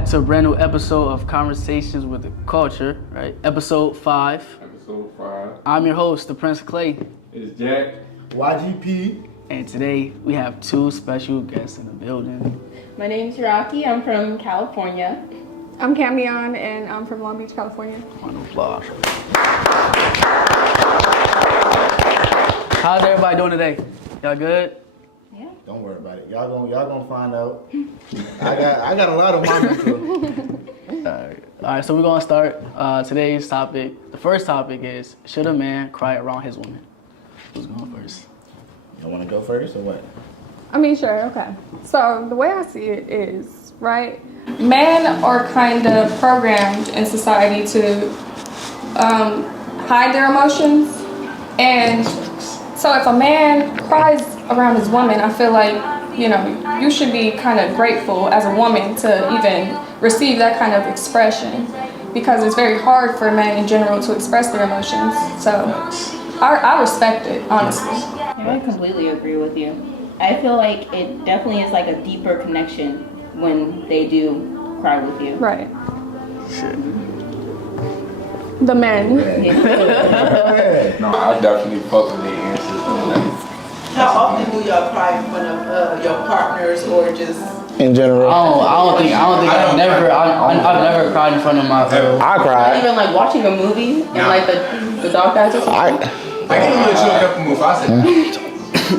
back to a brand new episode of Conversations with the Culture, right? Episode 5. Episode 5. I'm your host, the Prince Clay. It's Jack. YGP. And today we have two special guests in the building. My name's Roqui. I'm from California. I'm Cameon, and I'm from Long Beach, California. Round of applause. How's everybody doing today? Y'all good? Yeah. Don't worry about it. Y'all gonna find out. I got a lot of moments. All right, so we're gonna start today's topic. The first topic is, should a man cry around his woman? Who's going first? You wanna go first or what? I mean, sure, okay. So the way I see it is, right, men are kind of programmed in society to hide their emotions. And so if a man cries around his woman, I feel like, you know, you should be kind of grateful as a woman to even receive that kind of expression, because it's very hard for men in general to express their emotions. So I respect it, honestly. Yeah, I completely agree with you. I feel like it definitely is like a deeper connection when they do cry with you. Right. Shit. The men. No, I definitely fuck with the answers. How often do y'all cry in front of your partners or just In general. I've never cried in front of my. I cried. Even like watching a movie and like the dog dies or something. I can't even show up for Mufasa.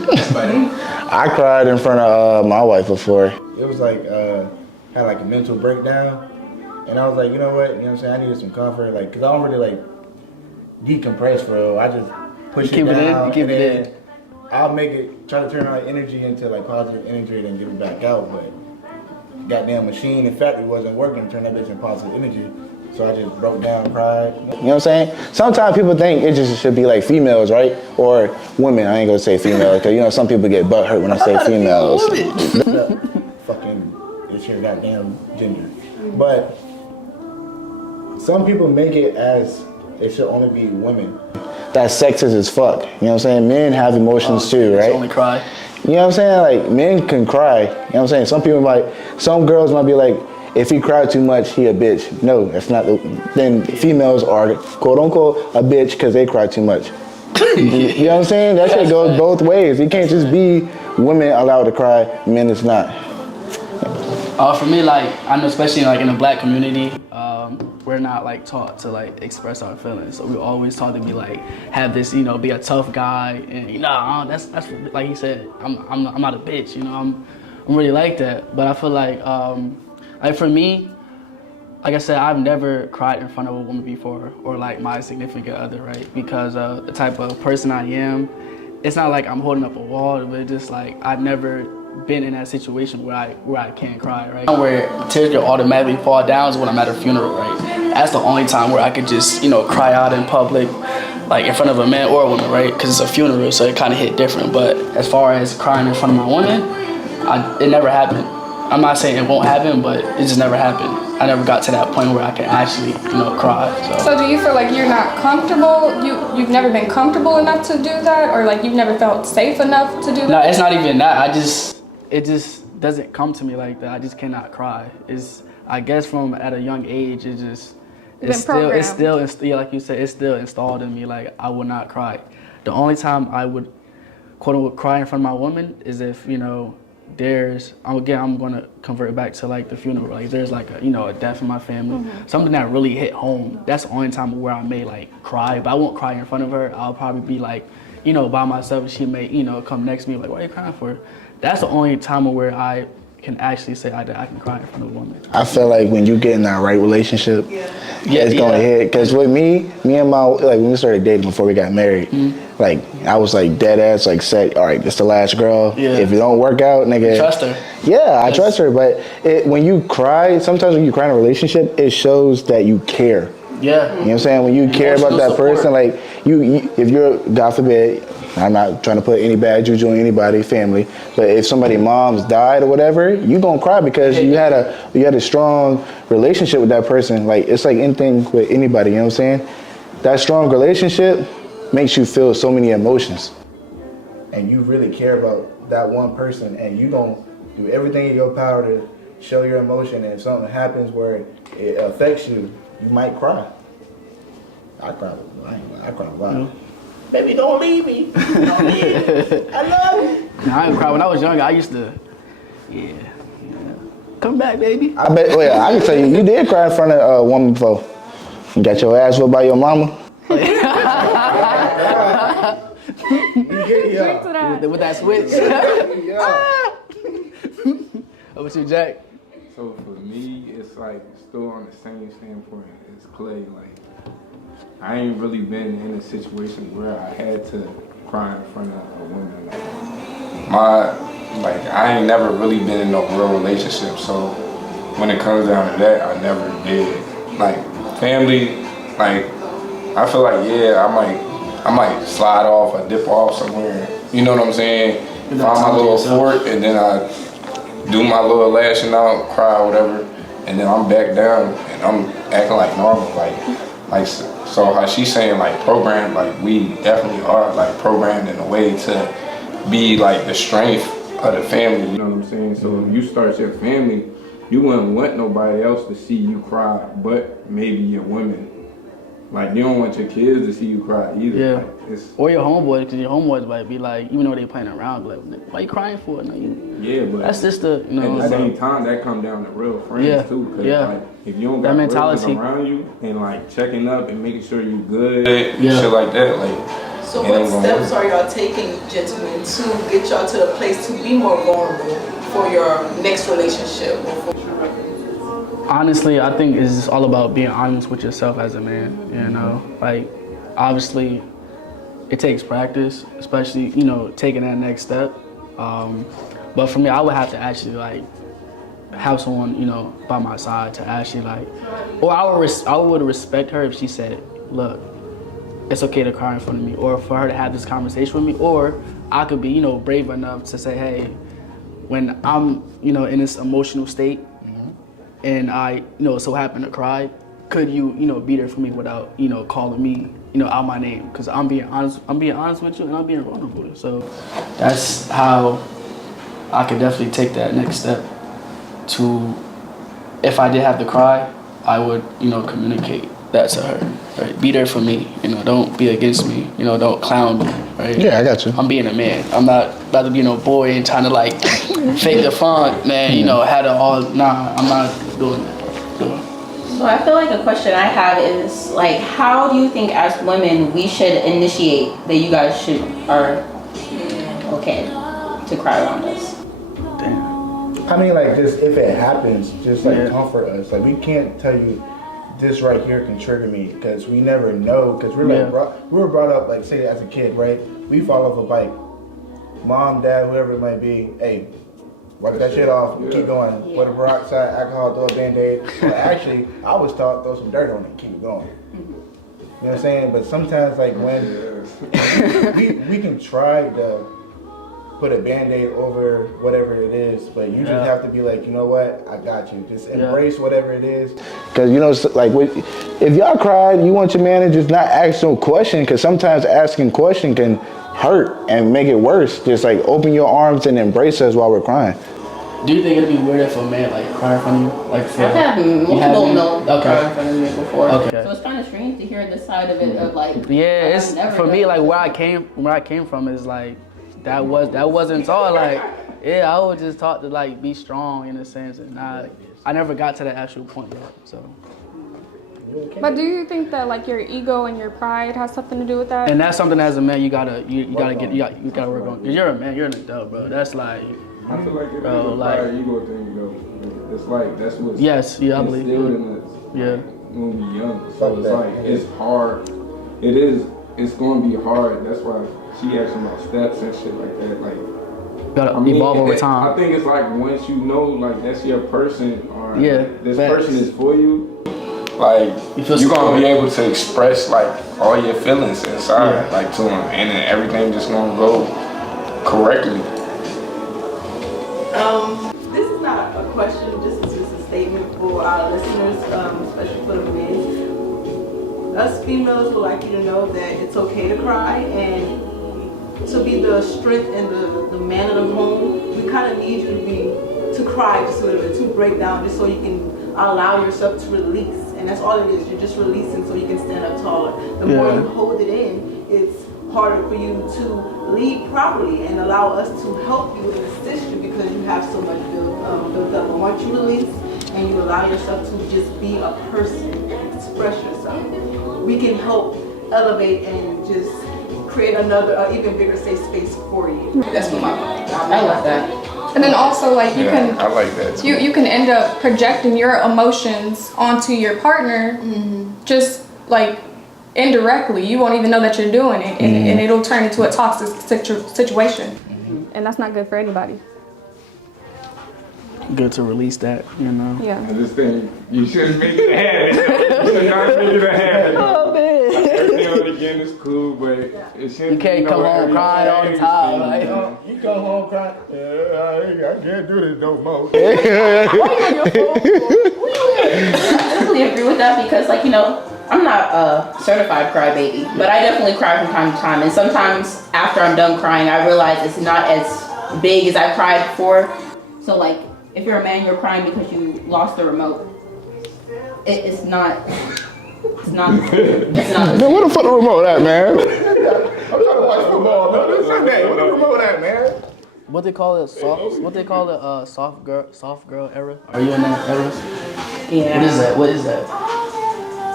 That's funny. I cried in front of my wife before. It was like had like a mental breakdown, and I was like, you know what? You know what I'm saying? I needed some comfort, like, cause I don't really like decompress for real. I just push it down. You keep it in. I'll make it, try to turn my energy into like positive energy and then give it back out, but goddamn machine and factory wasn't working to turn that bitch into positive energy. So I just broke down, cried. You know what I'm saying? Sometimes people think it just should be like females, right? Or women. I ain't gonna say females, because you know some people get butt hurt when I say females. Fucking, it's your goddamn gender. But some people make it as it should only be women. That's sexist as fuck. You know what I'm saying? Men have emotions too, right? Only cry. You know what I'm saying? Like, men can cry. You know what I'm saying? Some people some girls might be like, if he cried too much, he a bitch. No, that's not. Then females are, quote unquote, a bitch because they cry too much. You know what I'm saying? That shit goes both ways. It can't just be women allowed to cry, men it's not. For me, like, I know especially like in the black community, we're not like taught to like express our feelings. So we're always taught to be like, have this, you know, be a tough guy, and you know, that's like he said, I'm not a bitch, you know, I'm really like that. But I feel like for me, like I said, I've never cried in front of a woman before, or like my significant other, right? Because the type of person I am, it's not like I'm holding up a wall, but just like I've never been in that situation where I can't cry, right? Where tears can automatically fall down is when I'm at a funeral, right? That's the only time where I could just, you know, cry out in public, like in front of a man or a woman, right? Because it's a funeral, so it kind of hit different. But as far as crying in front of my woman, it never happened. I'm not saying it won't happen, but it just never happened. I never got to that point where I can actually, you know, cry. So do you feel like you're not comfortable? You've never been comfortable enough to do that, or like you've never felt safe enough to do that? No, it's not even that. It just doesn't come to me like that. I just cannot cry. I guess from at a young age, it's still like you said, it's still installed in me. Like, I would not cry. The only time I would, quote unquote, cry in front of my woman is if, you know, I'm gonna convert it back to like the funeral. Like, there's like a death in my family, something that really hit home. That's the only time where I may like cry, but I won't cry in front of her. I'll probably be like, you know, by myself, and she may, you know, come next to me like, what are you crying for? That's the only time where I can actually say I can cry in front of a woman. I feel like when you get in that right relationship, it's gonna hit. Because with me and my, like, when we started dating before we got married, like, I was like dead ass, like, said, all right, this the last girl. Yeah. If it don't work out, nigga. Trust her. Yeah, I trust her. But when you cry, sometimes when you cry in a relationship, it shows that you care. Yeah. You know what I'm saying? When you care about that person, like, you if you're, God forbid, I'm not trying to put any bad juju on anybody, family, but if somebody's mom's died or whatever, you gonna cry because you had a strong relationship with that person. Like, it's like anything with anybody, you know what I'm saying? That strong relationship makes you feel so many emotions. And you really care about that one person, and you gonna do everything in your power to show your emotion, and if something happens where it affects you, you might cry. I cry. I cry a lot. Baby, don't leave me. Don't leave me. I love you. I didn't cry when I was younger. I used to, yeah. Come back, baby. I bet. Well, I can tell you, you did cry in front of a woman before. You got your ass whooped by your mama. Drink to that. With that switch. What about you, Jack? So for me, it's like still on the same standpoint as Clay. Like, I ain't really been in a situation where I had to cry in front of a woman. I ain't never really been in no real relationship. So when it comes down to that, I never did. Like family, like I feel like I might slide off or dip off somewhere. You know what I'm saying? Find my little fort, and then I do my little lashing out, cry, whatever, and then I'm back down and I'm acting like normal, like so how she's saying like programmed, like we definitely are like programmed in a way to be like the strength of the family. You know what I'm saying? So if you start your family, you wouldn't want nobody else to see you cry, but maybe your women. Like, you don't want your kids to see you cry either. Yeah. Like, Or your homeboys, because your homeboys might be like, even though they playing around, like, why you crying for? No, yeah, but that's just the, you know. at the same time, that come down to real friends too. Cause like, if you don't got mentality real around you and like checking up and making sure you good, Yeah. shit like that, like. So what steps are y'all taking, gentlemen, to get y'all to the place to be more vulnerable for your next relationship or for future references? Honestly, I think it's just all about being honest with yourself as a man, you know? Like, obviously, it takes practice, especially, you know, taking that next step. But for me, I would have to actually, like, have someone, you know, by my side to actually, like, or I would respect her if she said, look, it's okay to cry in front of me, or for her to have this conversation with me, or I could be, you know, brave enough to say, hey, when I'm, you know, in this emotional state, and I, you know, so happen to cry, could you, you know, be there for me without, you know, calling me, you know, out my name? Because I'm being honest with you, and I'm being vulnerable. So that's how I could definitely take that next step to, if I did have to cry, I would, you know, communicate that to her, right? Be there for me, you know, don't be against me, you know, don't clown me, right? Yeah, I got you. I'm being a man. I'm not about to be no boy and trying to like fake the fun, man, you know, had it all, nah, I'm not doing that. So I feel like a question I have is like, how do you think as women we should initiate that you guys are okay to cry around us? Damn. I mean, like, just if it happens, just like comfort us. Like, we can't tell you this right here can trigger me, because we never know. Because we're like, we were brought up, like, say as a kid, right? We fall off a bike. Mom, dad, whoever it might be, hey, wipe that shit off, keep going. Put a peroxide, alcohol, throw a Band-Aid. Well, actually, I was taught throw some dirt on it, keep it going. You know what I'm saying? But sometimes, like, when we can try to put a Band-Aid over whatever it is, but you just have to be like, you know what, I got you. Just embrace whatever it is. Because, you know, like, if y'all cried, you want your man to just not ask no question, because sometimes asking question can hurt and make it worse. Just, like, open your arms and embrace us while we're crying. Do you think it'd be weird if a man, like, cry in front of you? Like, I've had multiple no cry in front of me before. Okay. So it's kind of strange to hear this side of it of like. Yeah, it's for me, like, where I came from is like, that wasn't taught. Like, I was just taught to like be strong in a sense, and I never got to that actual point yet. So. But do you think that like your ego and your pride has something to do with that? And that's something as a man you gotta work on. Cause you're a man, you're an adult, bro. That's like. I feel like it's bro, a pride ego thing, though. It's like that's what's I believe. in us. Yeah. When we young, so it's like it's hard. It's going to be hard. That's why she asked about steps and shit like that. Like, gotta evolve over time. I think it's like once you know, like that's your person, or this facts. person is for you. Like you're gonna be able to express like all your feelings inside, like to him, and then everything just gonna go correctly. This is not a question, this is just a statement for our listeners, especially for the men. Us females would like you to know that it's okay to cry, and to be the strength and the man of the home, we kind of need you to be to cry just a little bit, to break down, just so you can allow yourself to release. And that's all it is. You're just releasing so you can stand up taller. The more you hold it in, it's harder for you to lead properly and allow us to help you and assist you because you have so much built up. But once you release and you allow yourself to just be a person, express yourself, we can help elevate and just create another, even bigger safe space for you. That's what I love that. And then also, like, you can, I like that too. you can end up projecting your emotions onto your partner, just like indirectly. You won't even know that you're doing it, and it'll turn into a toxic situation, and that's not good for anybody. Good to release that, you know. Yeah. I just think you shouldn't make it a habit. You should not make it a habit. Oh man. Everything on the again is cool, but it shouldn't. You can't come home crying all the time. Like, You come home crying. I can't do this no more. I definitely agree with that because, like, you know, I'm not a certified crybaby, but I definitely cry from time to time. And sometimes after I'm done crying, I realize it's not as big as I cried before. So, like, if you're a man, you're crying because you lost the remote. It's not. It's not. Man, where the fuck the remote at, man? I'm trying to watch football, man. It's Sunday. Where the remote at, man? what they call it? Soft girl era. Are you in that era? Yeah. What is that?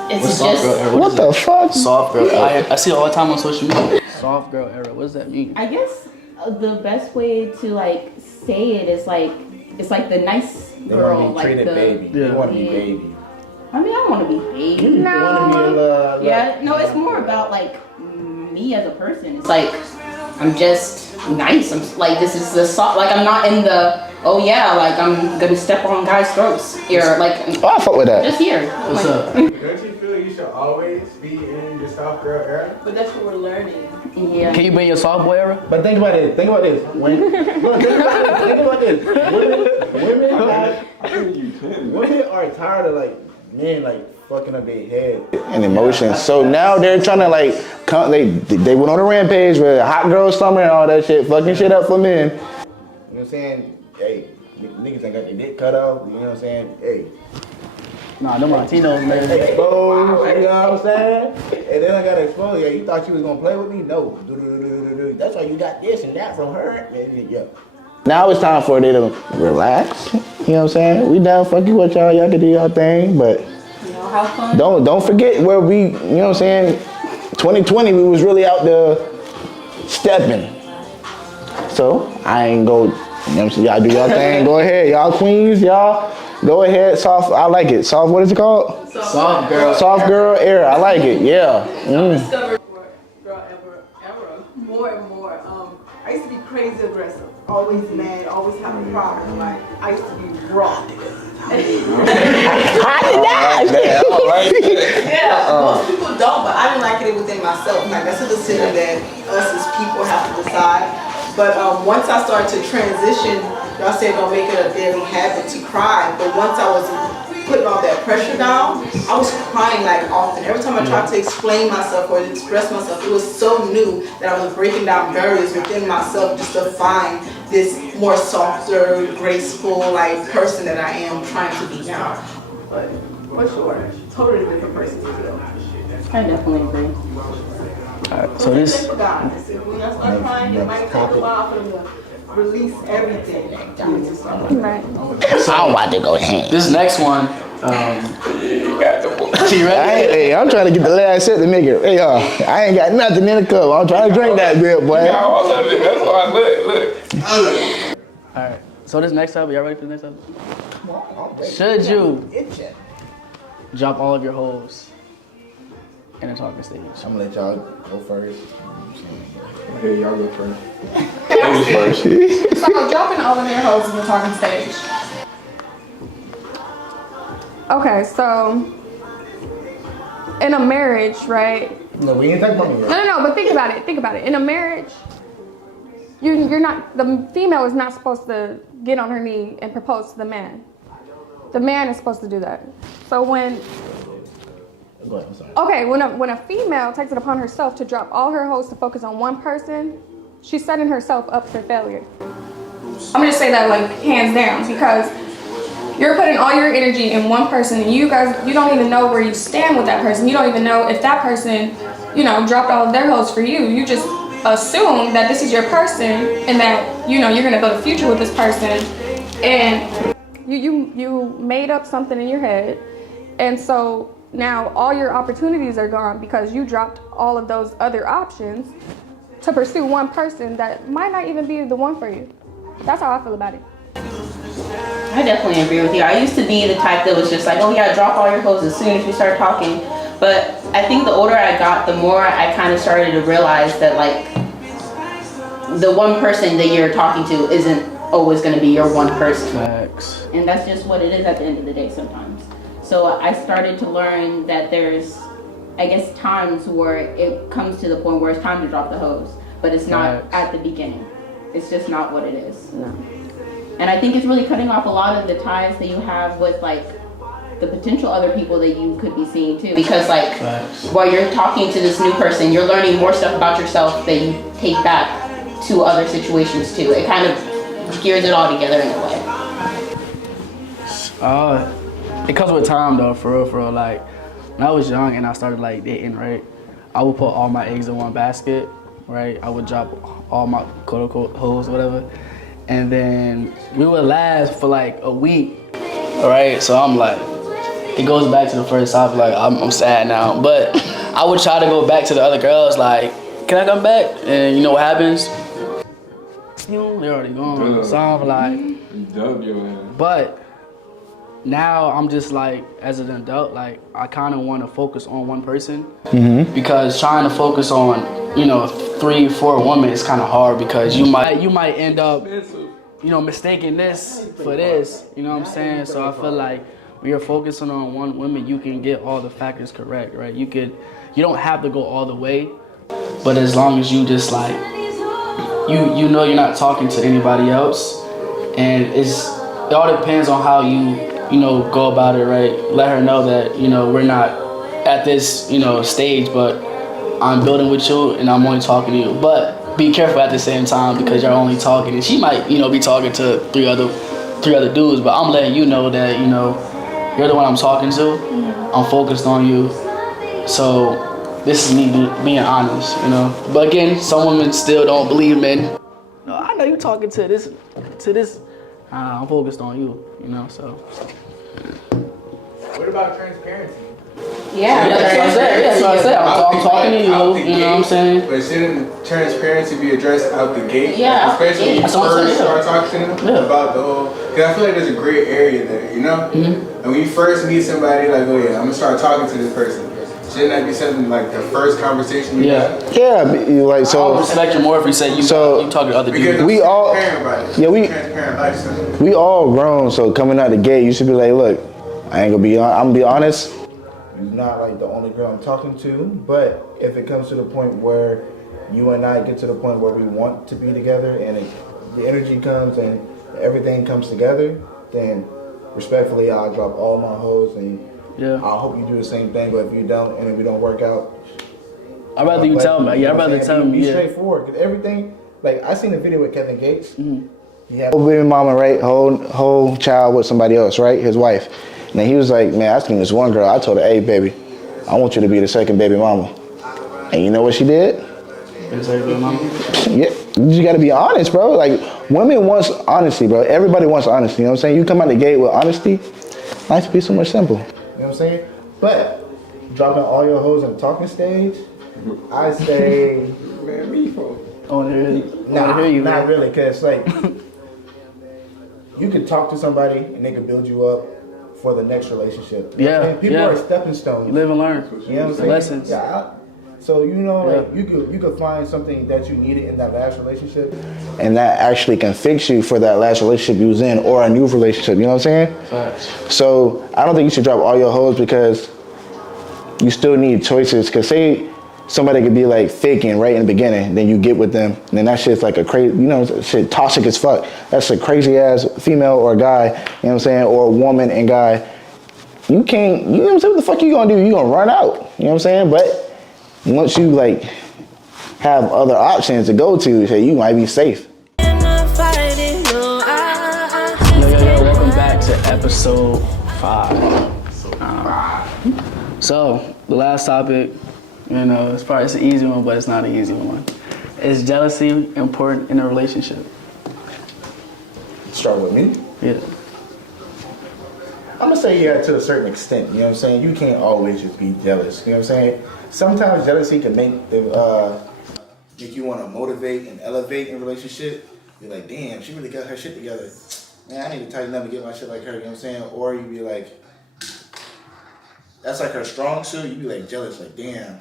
It's What's just. soft girl era? What the fuck? Soft girl. I see it all the time on social media. Soft girl era. What does that mean? I guess the best way to like say it is like it's like the nice They girl, want to be like treated the. baby. They want to be Yeah. baby. I mean, I want to be baby. They want to be a Yeah, no, it's more about like me as a person. It's like I'm just nice. I'm like this is the soft. Like I'm not in the oh yeah, like I'm gonna step on guys' throats here. Like Oh, I fuck with that. just here. What's Like, up? Don't you feel you should always be in your soft girl era? But that's what we're learning. Yeah. Can you be in your soft boy era? But think about this. Think about this. When, look, think about this. Women are tired of like men like fucking up their head and emotions. So now they're trying to like come. They went on a rampage with hot girl summer and all that shit, fucking shit up for men. You know what I'm saying? Hey, niggas ain't got their dick cut off. You know what I'm saying? Hey. Nah, them Latinos, man. Exposed, you know what I'm saying? And then I got exposed. Yeah, you thought you was gonna play with me? No. That's why you got this and that from her. Yeah. Now it's time for them to relax. You know what I'm saying? We down fuck you with y'all. Y'all can do y'all thing, but You know, have fun. don't forget where we. You know what I'm saying? 2020, we was really out there stepping. So I ain't go. You know what I'm saying? Y'all do y'all thing. Go ahead, y'all queens, y'all. Go ahead, soft. I like it. Soft. What is it called? Soft girl. Soft girl era. I like it. Yeah. Discovered girl era more and more. I used to be crazy aggressive, always mad, always have a problem. Like I used to be raw. Yeah, most people don't, but I didn't like it within myself. Like that's a decision that us as people have to decide. But once I started to transition, y'all said don't make it a daily habit to cry. But once I was putting all that pressure down, I was crying like often. Every time I tried to explain myself or express myself, it was so new that I was breaking down barriers within myself just to find this more softer, graceful, like person that I am trying to be now. But for sure, totally different person to feel. I definitely agree. Alright, so this. For guys, if when I start crying, it might take a while for them to release everything. Right. I'm about to go ham. This next one. You ready? I'm trying to get the last sip to make it. Hey, I ain't got nothing in the cup. I'm trying to drink that beer, boy. All of it. That's why I look. Alright, so this next topic, y'all ready for the next topic? Should you drop all of your hoes in a talking stage? I'm gonna let y'all go first. Hey, y'all go first. Ladies first. So dropping all of your hoes in the talking stage. Okay, so in a marriage, right? No, we ain't talking about me. No, but think about it. Think about it. In a marriage, you're not, the female is not supposed to get on her knee and propose to the man. The man is supposed to do that. So when, Go ahead, I'm sorry. okay, when a female takes it upon herself to drop all her hoes to focus on one person, she's setting herself up for failure. I'm gonna say that like hands down, because you're putting all your energy in one person, and you don't even know where you stand with that person. You don't even know if that person, you know, dropped all of their hoes for you. You just assume that this is your person and that, you know, you're gonna build a future with this person, and you made up something in your head, and so now all your opportunities are gone because you dropped all of those other options to pursue one person that might not even be the one for you. That's how I feel about it. I definitely agree with you. I used to be the type that was just like, oh yeah, drop all your hoes as soon as we start talking. But I think the older I got, the more I kind of started to realize that like the one person that you're talking to isn't always going to be your one person. Facts. And that's just what it is at the end of the day sometimes. So I started to learn that there's, I guess, times where it comes to the point where it's time to drop the hose, but it's not at the beginning. It's just not what it is. No. And I think it's really cutting off a lot of the ties that you have with like the potential other people that you could be seeing too. Because like while you're talking to this new person, you're learning more stuff about yourself that you take back to other situations too. It kind of gears it all together in a way. It comes with time though, for real. Like when I was young and I started like dating, right, I would put all my eggs in one basket, right? I would drop all my quote unquote hoes, whatever. And then we would last for like a week, all right? So I'm like, it goes back to the first time, like I'm sad now. But I would try to go back to the other girls, like, can I come back? And you know what happens? You know, they're already gone. So I'm like, but now I'm just like, as an adult, like I kind of want to focus on one person because trying to focus on, you know, 3-4 women is kind of hard because you might end up, you know, mistaking this for this. You know what I'm saying? So I feel like when you're focusing on one woman, you can get all the factors correct, right? You don't have to go all the way, but as long as you just like, you know, you're not talking to anybody else, and it all depends on how you know, go about it, right? Let her know that, you know, we're not at this, you know, stage, but I'm building with you and I'm only talking to you. But be careful at the same time because you're only talking, and she might, you know, be talking to three other dudes, but I'm letting you know that, you know, you're the one I'm talking to. I'm focused on you. So this is me being honest, you know. But again, some women still don't believe men. No, I know you talking to this. I'm focused on you, you know, so. What about transparency? Yeah, that's what I said. I'm talking to you, you know what I'm saying? But shouldn't transparency be addressed out the gate? Yeah. Especially when you first start talking to them about the whole, because I feel like there's a gray area there, you know? And when you first meet somebody, like, oh yeah, I'm gonna start talking to this person. Shouldn't that be something like the first conversation you have? Yeah, like so. I would respect you more if you said you talk to other dudes. We all, we all grown. So coming out the gate, you should be like, look, I'm gonna be honest. You're not like the only girl I'm talking to, but if it comes to the point where you and I get to the point where we want to be together and the energy comes and everything comes together, then respectfully, I'll drop all my hoes and. Yeah. I hope you do the same thing, but if you don't, and if we don't work out, I'd rather you tell me. Yeah, I'd rather tell me. Be straightforward, because everything. Like I seen a video with Kevin Gates. He had a baby mama, right? Whole child with somebody else, right? His wife. And then he was like, man, I seen this one girl. I told her, hey, baby, I want you to be the second baby mama. And you know what she did? Yeah, you gotta be honest, bro. Like women wants honesty, bro. Everybody wants honesty. You know what I'm saying? You come out the gate with honesty, life be so much simple. You know what I'm saying? But dropping all your hoes on the talking stage, I say, man, me for. Not really, cause like you could talk to somebody and they could build you up for the next relationship. Yeah, people are stepping stones. You live and learn. You know what I'm saying? Lessons. Yeah. So you know, like you could find something that you needed in that last relationship, and that actually can fix you for that last relationship you was in, or a new relationship. You know what I'm saying? Facts. So I don't think you should drop all your hoes because you still need choices. Cause say somebody could be like faking right in the beginning, then you get with them, and then that shit's like a crazy, you know, shit toxic as fuck. That's a crazy ass female or guy. You know what I'm saying? Or a woman and guy. You can't. You know what I'm saying? What the fuck you gonna do? You gonna run out. You know what I'm saying? But once you like have other options to go to, so you might be safe. I'm not fighting, no. So 5. So the last topic, it's an easy one, but it's not an easy one. Is jealousy important in a relationship? Start with me. Yeah. I'm gonna say yeah to a certain extent. You know what I'm saying? You can't always just be jealous. You know what I'm saying? Sometimes jealousy can make you want to motivate and elevate in a relationship. You're like, damn, she really got her shit together. Man, I need to tighten up and get my shit like her. You know what I'm saying? Or you be like, that's like her strong suit. You be like jealous, like damn.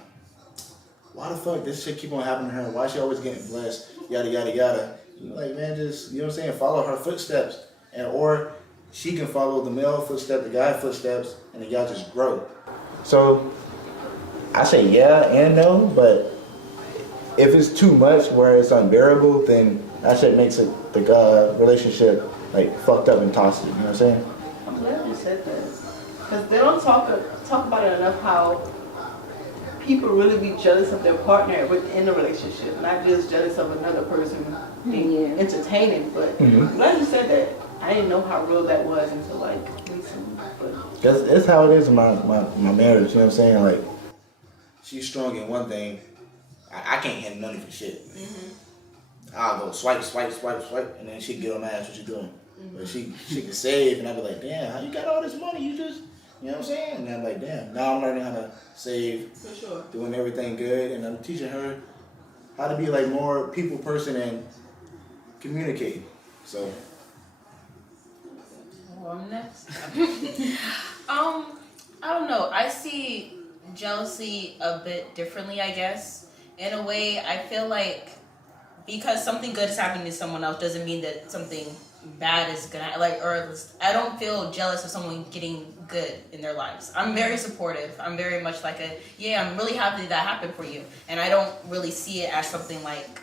Why the fuck this shit keep on happening to her? Why she always getting blessed? Yada yada yada. You like, man, just you know what I'm saying? Follow her footsteps, and or she can follow the male footsteps, the guy footsteps, and then y'all just grow. So I say yeah and no, but if it's too much where it's unbearable, then that shit makes the relationship like fucked up and toxic. You know what I'm saying? I'm glad you said that, because they don't talk about it enough how people really be jealous of their partner within a relationship, not just jealous of another person being entertaining. But I'm glad you said that. I didn't know how real that was until like recently. But That's how it is in my marriage. You know what I'm saying? Like she's strong in one thing. I can't handle money for shit. I'll go swipe, and then she get on my ass. What you doing? But she can save, and I'll be like, damn, how you got all this money? You just, you know what I'm saying? And I'm like, damn. Now I'm learning how to save, for sure, doing doing everything good, and I'm teaching her how to be like more people person and communicate. So. I'm next. I don't know. I see jealousy a bit differently, I guess. In a way, I feel like because something good is happening to someone else doesn't mean that something bad is gonna I don't feel jealous of someone getting good in their lives. I'm very supportive. I'm very much like I'm really happy that happened for you. And I don't really see it as something like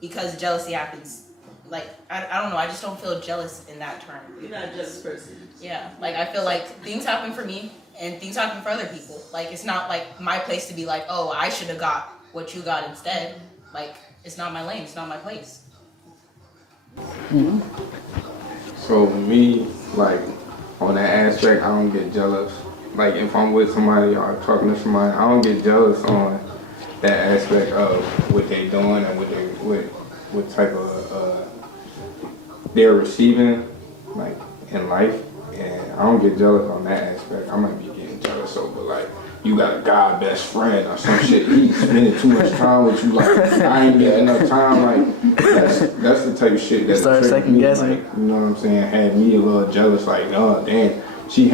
because jealousy happens. Like, I don't know, I just don't feel jealous in that term. you're not a jealous person. Yeah, like I feel like things happen for me and things happen for other people. Like it's not like my place to be like, oh, I should have got what you got instead. Like it's not my lane, it's not my place. So me, like on that aspect, I don't get jealous. Like if I'm with somebody or talking to somebody, I don't get jealous on that aspect of what they doing and what type of they're receiving, like in life, and I don't get jealous on that aspect. I might be getting jealous over like you got a guy best friend or some shit. He's spending too much time with you. Like I ain't getting enough time. Like that's the type of shit that start second guessing. Like, you know what I'm saying? Had me a little jealous. Like oh damn, she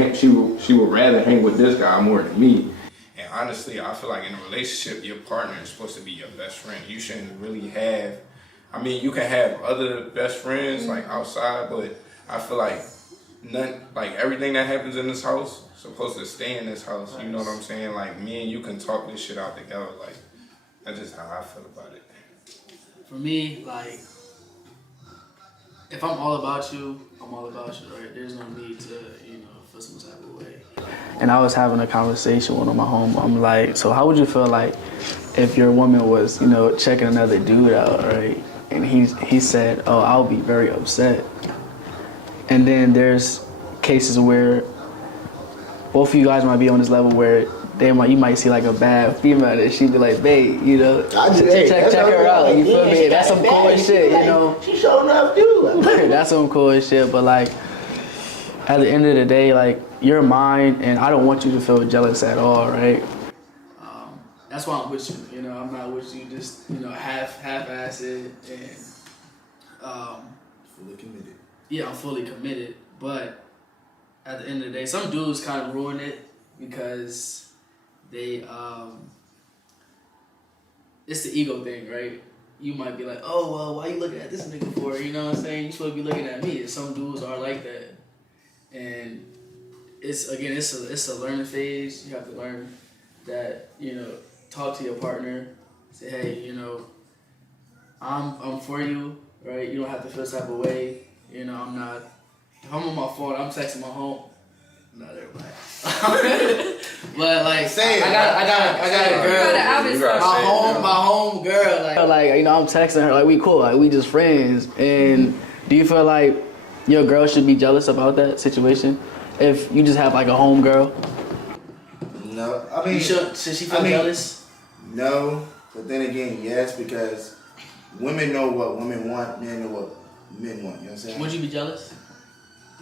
would rather hang with this guy more than me. And honestly, I feel like in a relationship, your partner is supposed to be your best friend. You shouldn't really have. I mean, you can have other best friends like outside, but I feel like everything that happens in this house is supposed to stay in this house. You know what I'm saying? Like me and you can talk this shit out together. Like that's just how I feel about it. For me, like if I'm all about you, I'm all about you, right? There's no need to, feel some type of way. And I was having a conversation with my home. I'm like, so how would you feel like if your woman was, checking another dude out, right? And he said, oh, I'll be very upset. And then there's cases where both of you guys might be on this level where you might see like a bad female and she'd be like, babe, check her out. You feel me? That's some cool shit, She showing up too. That's some cool shit, but like at the end of the day, like you're mine and I don't want you to feel jealous at all, right? That's why I'm with you. I'm not with you just, half-assed and Fully committed. Yeah, I'm fully committed. But at the end of the day, some dudes kind of ruin it because they it's the ego thing, right? You might be like, oh well, why you looking at this nigga for? You know what I'm saying? You supposed to be looking at me. Some dudes are like that. And it's a learning phase. You have to learn that, talk to your partner, say, hey, I'm for you, right? You don't have to feel some type of way. I'm not. If I'm on my phone, I'm texting my home. Not everybody. But like, I got a girl. My home girl. Like I'm texting her. Like we cool. Like we just friends. And do you feel like your girl should be jealous about that situation? If you just have like a home girl? No, I mean, Should she feel jealous? No, but then again, yes, because women know what women want, men know what men want. You know what I'm saying? Would you be jealous?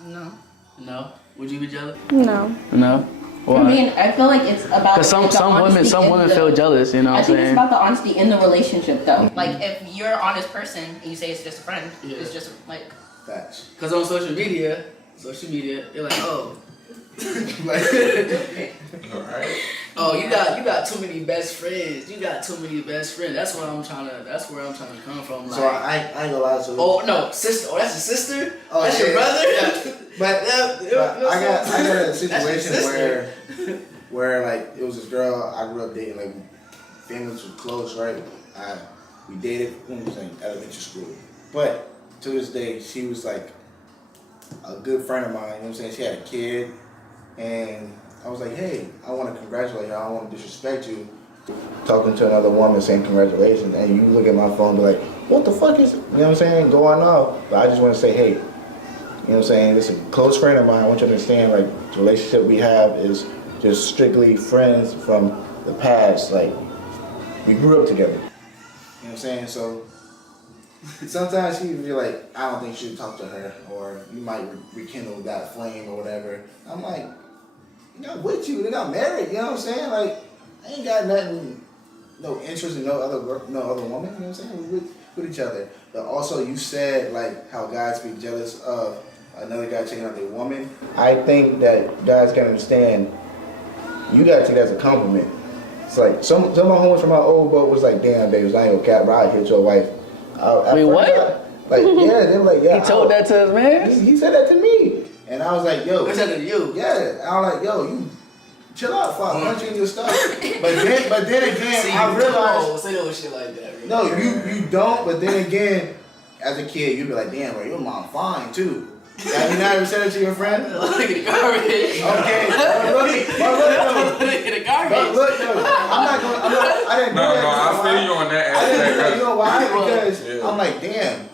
No. No. Would you be jealous? No. No. Why? I mean, I feel like it's about Because some women feel jealous, you know what I I'm think it's saying? about the honesty in the relationship, though. Like, if you're an honest person and you say it's just a friend, Yeah. it's just like. Facts. Because on social media, you're like, oh. Alright. Oh, you got too many best friends. You got too many best friends. That's where I'm trying to come from. Like, So I ain't gonna lie to you. oh no, sister. Oh, that's your sister. Oh, That's your yeah. brother. But, Yeah, but I got a That's your situation sister. where like it was this girl I grew up dating, like families were close, right? We dated when we was in elementary school. But to this day she was like a good friend of mine, you know what I'm saying? She had a kid and I was like, hey, I wanna congratulate you, I don't wanna disrespect you. Talking to another woman saying congratulations and you look at my phone and be like, what the fuck is, you know what I'm saying, going on? But I just wanna say, hey, you know what I'm saying, this is a close friend of mine, I want you to understand like the relationship we have is just strictly friends from the past, like we grew up together. You know what I'm saying? So sometimes she be like, I don't think you should talk to her, or you might rekindle that flame or whatever. I'm like, you're not with you, they're not married, you know what I'm saying? Like, I ain't got nothing, no interest in no other woman, you know what I'm saying? We're with each other. But also you said like how guys be jealous of another guy checking out their woman. I think that guys can understand, you gotta take that as a compliment. It's like some of my homies from my old boat was like, damn babes, I ain't gonna cap, bro, I hit your wife. Wait, what? Like, yeah, they were like, yeah. He told that to his man? He said that to me. And I was like, yo. He said that to you? Yeah. I was like, yo, you chill out, fuck, punch you in your stuff. But then again, See, I realized. say no shit like that. Really. No, you don't, but then again, as a kid, you'd be like, damn, bro, your mom fine too. Have you not ever said it to your friend? Look at the garbage. Okay. But look, though, I didn't do that. No, I feel you on that I didn't do that, aspect. you know why? Because Yeah. I'm like, damn,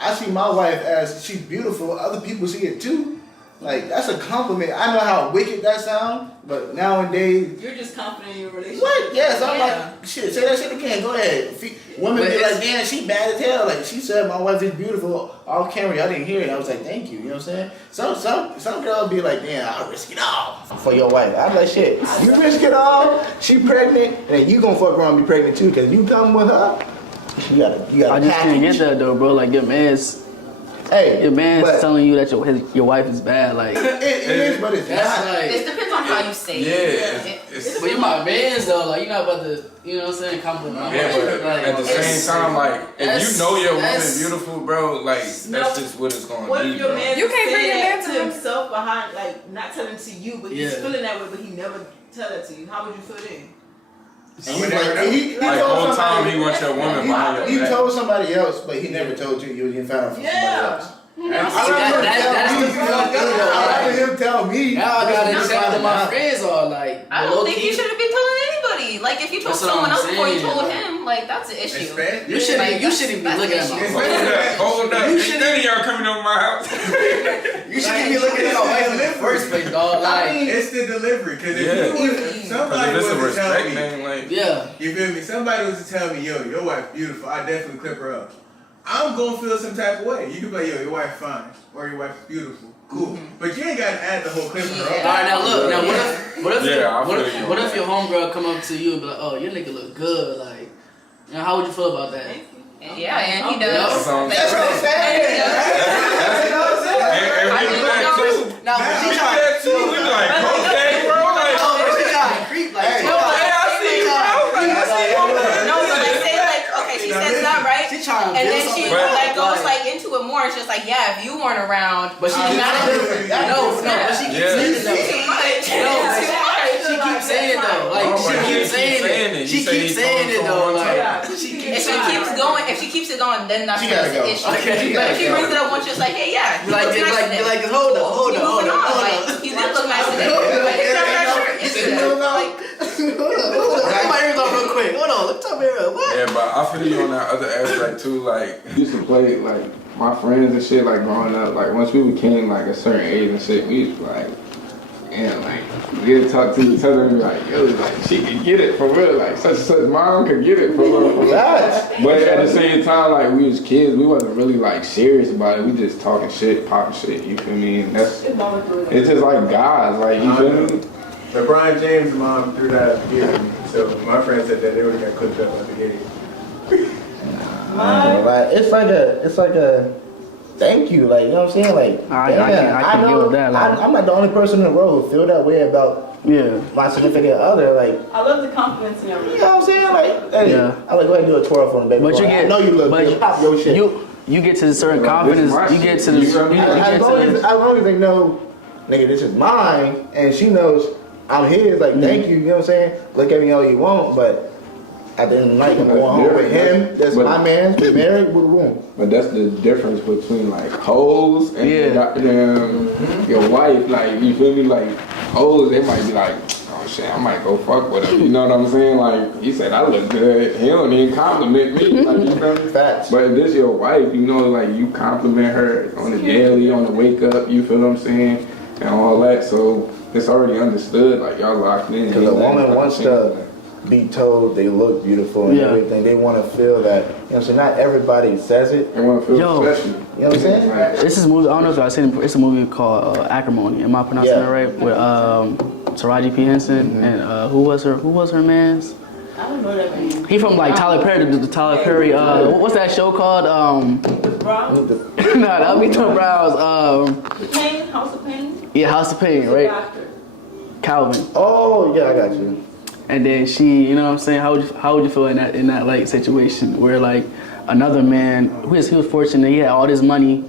I see my wife as she's beautiful, other people see it too. Like, that's a compliment. I know how wicked that sounds, but nowadays, You're just confident in your relationship. what? Yes, I'm Yeah. like, shit, say that shit again, go ahead. Women But be it's- like, damn, she bad as hell. Like, she said my wife is beautiful off camera. I didn't hear it. I was like, thank you, you know what I'm saying? Some girls be like, damn, I'll risk it all for your wife. I'm like, shit, you risk it all, she pregnant, and then you gonna fuck around and be pregnant too, because you come with her, you gotta I just can't get package. that though, bro. Like your man's But telling you that your wife is bad. Like it is, but it's that's not. like. It depends on how you say Yeah, it. it's But you're my man's though. Like you're not about to, you know what I'm saying? Compliment my yeah, wife. but Like, at the same time, like if that's- you know your woman that's- beautiful, bro, like that's just what it's gonna What be. if your bro. man You can't bring your said man to to him. himself behind, like not telling to you, but he's Yeah. feeling that way, but he never tell it to you? How would you feel then? And he's like, he Like told whole time somebody- he wants your woman behind your He back. told somebody else, but he never told you. You found out from somebody Yeah. else. that's I'd rather him tell me. Now I gotta than check find what my out. friends are like. I don't think you should have been telling anybody. Like if you told That's what someone I'm else before you saying. told him, like that's an issue. You shouldn't. Like, You shouldn't be that's looking an at my issue. wife. Hold up, You ain't shouldn't- none of y'all coming over my house. You shouldn't be looking at my wife in the first place, dog. Like, It's the delivery, because if Yeah. you was, somebody Cause was if to it's a tell respect me, thing, like yeah. you feel me? Somebody was to tell me, yo, your wife beautiful, I definitely clip her up. I'm gonna feel some type of way. You can be like, yo, your wife fine, or your wife's beautiful, cool. But you ain't gotta add the whole clip of her All up. right, now look. Now what if Yeah, I what feel if, you on what if that. your homegirl come up to you and be like, oh, your nigga look good, like, you know, how would you feel about that? Yeah, and he Yeah. does. That's what I'm That's what I'm saying. And we do that too. Now, We do that too. We be like, okay, bro, like, she trying to creep like, Hey. hey, I see you, bro. Like, I see you over there. No, but like say like okay, she says that right, she trying to and build then she something. like goes like into it more. It's just like yeah, if you weren't around, But she I'm keeps not saying it. No, but she keeps Yeah. saying it though. too much. No, she keeps saying it though. Like Oh, she but keeps saying it. She keeps saying it though. Like she If keeps she keeps going, if she keeps it going, then that's She the gotta go. issue. Okay. But if she brings it up once, just like hey, yeah, he looks nice today. like hold up. Like he did look nice today. Like it's not that shirt. It's Everybody hear that real quick. Hold on, let me talk about what? Yeah, but I feel you on that other aspect too. Like, I used to play like my friends and shit, like growing up, like once we became like a certain age and shit, we was like, damn, like we would talk to each other and be like, yo, like she could get it for real, like such and such mom could get it for real. For real. But at the same time, like we was kids, we wasn't really like serious about it. We just talking shit, popping shit. You feel me? And that's it's just like guys, like you feel me? LeBron James' mom threw that beer at me, so my friend said that they would have got cooked up at the game. It's like a thank you, like you know what I'm saying, like I can deal with that. Like, I'm not the only person in the world who feel that way about my significant other. Like I love the compliments and everything. you know what I'm saying, like hey, I like go ahead and do a twirl for the baby. but boy. you get, I know you look good. Pop your shit. You get to the certain confidence. You get to the. As long as they know, nigga, this is mine, and she knows I'm his. Like thank you, you know what I'm saying. Look at me all you want, but. At the end of the night, I'm going home with him. That's my man. We're married. We're room. But that's the difference between like hoes and goddamn your wife. Like you feel me? Like hoes, they might be like, oh shit, I might go fuck with her. You know what I'm saying? Like he said, I look good. He don't even compliment me. Like you feel me? Facts. But if this your wife, you know, like you compliment her on the daily, on the wake up. You feel what I'm saying? And all that. So it's already understood. Like y'all locked in. Because a woman wants to be told they look beautiful and everything. They want to feel that, you know what I'm saying? Not everybody says it. They want to feel special. You know what I'm saying? This is a movie, I don't know if I've seen it, it's a movie called Acrimony. Am I pronouncing it right? With Taraji P. Henson and who was her man's? I don't know that name. He from like Tyler Perry, the Tyler Perry, what's that show called? Browns? No, that'll be Tom Brown's. Pain? House of Pain? Yeah, House of Pain, right? Doctor. Calvin. Oh, yeah, I got you. And then she, you know what I'm saying? How would you feel in that like situation where like another man, he was fortunate, he had all this money,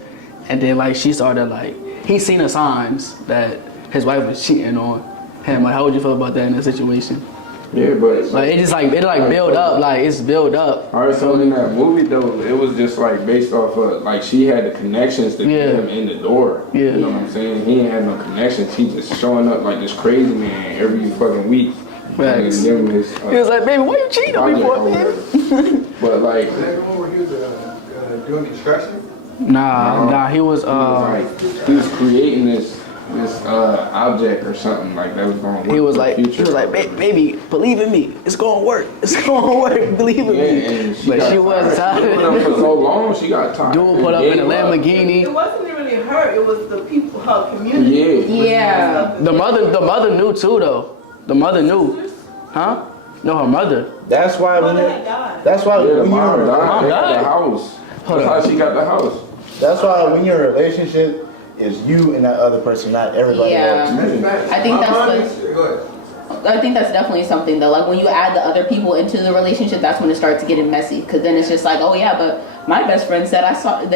and then like she started like, he seen the signs that his wife was cheating on him. Like how would you feel about that in that situation? Yeah, but like it build up, like it's build up. Alright, so in that movie though, it was just like based off of like she had the connections to get him in the door. Yeah. You know what I'm saying? He ain't had no connections. He just showing up like this crazy man every fucking week. Facts. He was like, baby, why you cheating on me for, man? But like, Was that the one where he was doing construction? Nah, he was he was creating this object or something like that was going to work. He was like, baby, believe in me. It's gonna work. It's gonna work. Believe in me. But she wasn't tired. Put up for so long, she got tired. Dude put up in a Lamborghini. It wasn't really her. It was the people, her community. Yeah. The mother knew too though. The mother knew. Huh? No, her mother. That's why when the mom died. They got the house. That's how she got the house. That's why when you're in a relationship, it's you and that other person, not everybody else. I think that's definitely something though. Like when you add the other people into the relationship, that's when it starts getting messy. Because then it's just like, oh yeah, but my best friend said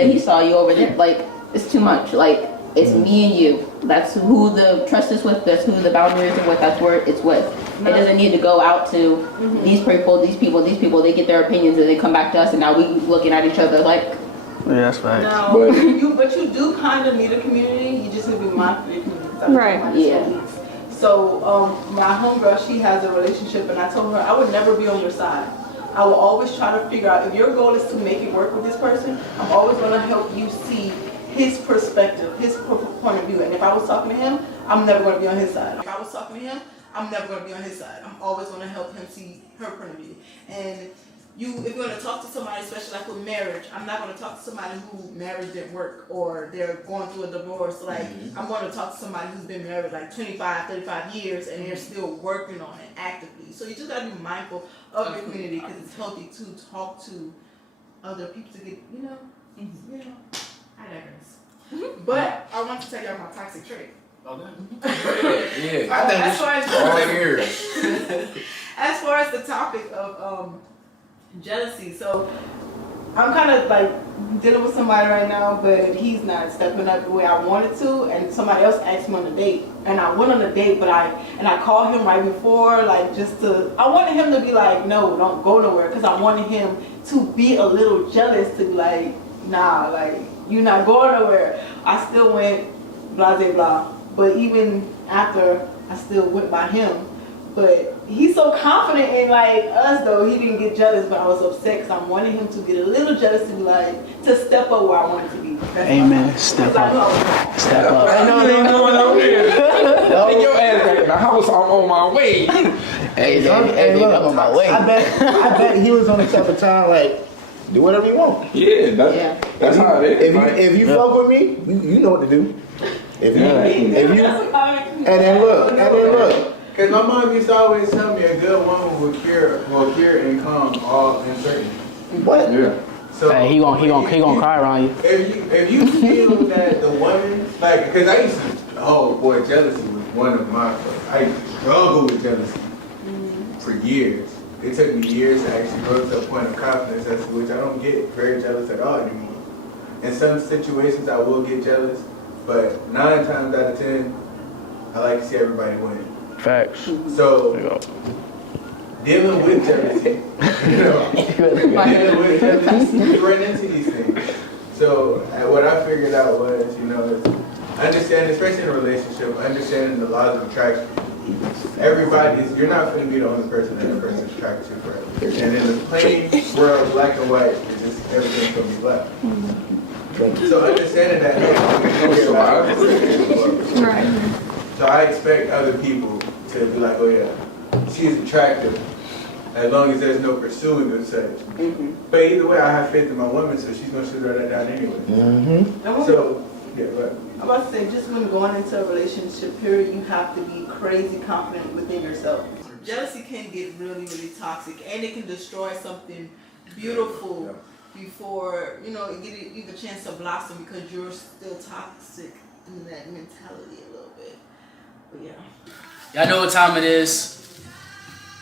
he saw you over there. Like it's too much. Like it's me and you. That's who the trust is with. That's who the boundaries are with. That's where it's with. It doesn't need to go out to these people. They get their opinions and they come back to us, and now we looking at each other like. Yeah, that's right. No, but you do kind of need a community. You just need to be mindful of your community. Right. Yeah. So my homegirl, she has a relationship, and I told her I would never be on your side. I will always try to figure out if your goal is to make it work with this person. I'm always going to help you see his perspective, his point of view. And if I was talking to him, I'm never going to be on his side. If I was talking to him, I'm never going to be on his side. I'm always going to help him see her point of view. And if you're going to talk to somebody, especially like with marriage, I'm not going to talk to somebody who marriage didn't work or they're going through a divorce. Like, I'm going to talk to somebody who's been married like 25, 35 years and they're still working on it actively. So you just got to be mindful of your community because it's healthy to talk to other people to get, you know, I digress. But I want to tell y'all my toxic trait. Okay. Yeah. I think as far as the topic of jealousy, so I'm kind of like dealing with somebody right now, but he's not stepping up the way I wanted to, and somebody else asked me on a date, and I went on a date, but I called him right before, like I wanted him to be like, no, don't go nowhere, because I wanted him to be a little jealous, to like, nah, like, you're not going nowhere. I still went blah, blah, blah. But even after, I still went by him. But he's so confident in like us though, he didn't get jealous, but I was upset because I wanted him to get a little jealous to be like, to step up where I wanted to be. That's Amen. Step up. Step up. I know they doing over here. Take your ass back in the house. I'm on my way. Hey, look, I'm on my way. I bet he was on the type of time like, do whatever you want. Yeah, that's how it is. If you fuck with me, you know what to do. If you, and then look. Cause my mom used to always tell me a good woman will cure and calm all uncertainty. What? Yeah. So Hey, he gonna cry around you. if you feel that the woman like, cause I used to, oh boy, jealousy was one of my. I used to struggle with jealousy for years. It took me years to actually grow to a point of confidence, as to which I don't get very jealous at all anymore. In some situations, I will get jealous, but 9 times out of 10, I like to see everybody win. Facts. So, dealing with jealousy, you run into these things. So, what I figured out was, is understanding, especially in a relationship, understanding the laws of attraction. You're not going to be the only person that a person's attracted to forever. And in the plain world, black and white, it's just everything's going to be black. So, understanding that, Right. so I expect other people to be like, oh yeah, she's attractive, as long as there's no pursuing of such. But either way, I have faith in my woman, so she's gonna shoot her that down anyway. So, yeah, but I'm about to say, just when going into a relationship period, you have to be crazy confident within yourself. Jealousy can get really, really toxic, and it can destroy something beautiful before you get a chance to blossom, because you're still toxic in that mentality a little bit. But yeah. Y'all know what time it is.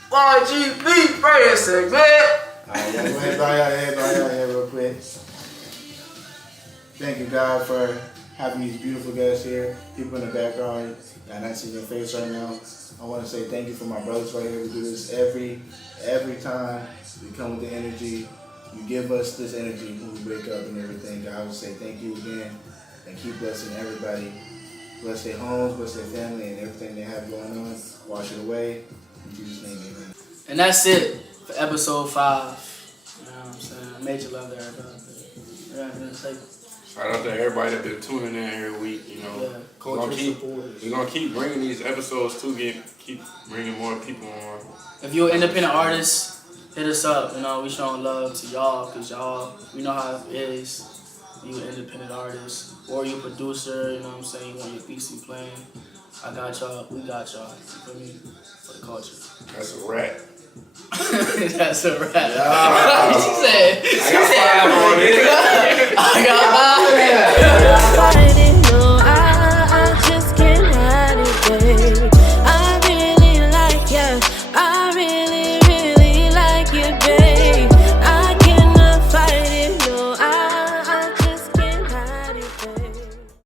YGP prayer segment. Alright, go ahead, bow your head real quick. Thank you, God, for having these beautiful guests here. People in the background, I'm not seeing your face right now. I want to say thank you for my brothers right here. We do this every time. We come with the energy. You give us this energy when we wake up and everything. God, I would say thank you again, and keep blessing everybody. Bless their homes, bless their family, and everything they have going on. Wash it away. In Jesus' name, amen. And that's it for episode 5. You know what I'm saying? Major love to everybody. Shout out to everybody that been tuning in every week. We're gonna keep bringing these episodes to keep bringing more people on. If you're an independent artist, hit us up. We showing love to y'all, because y'all, we know how it is. You an independent artist, or you a producer, you want your beats to be playing. I got y'all, we got y'all, you feel me? For the culture. That's a wrap. That's a wrap. She said,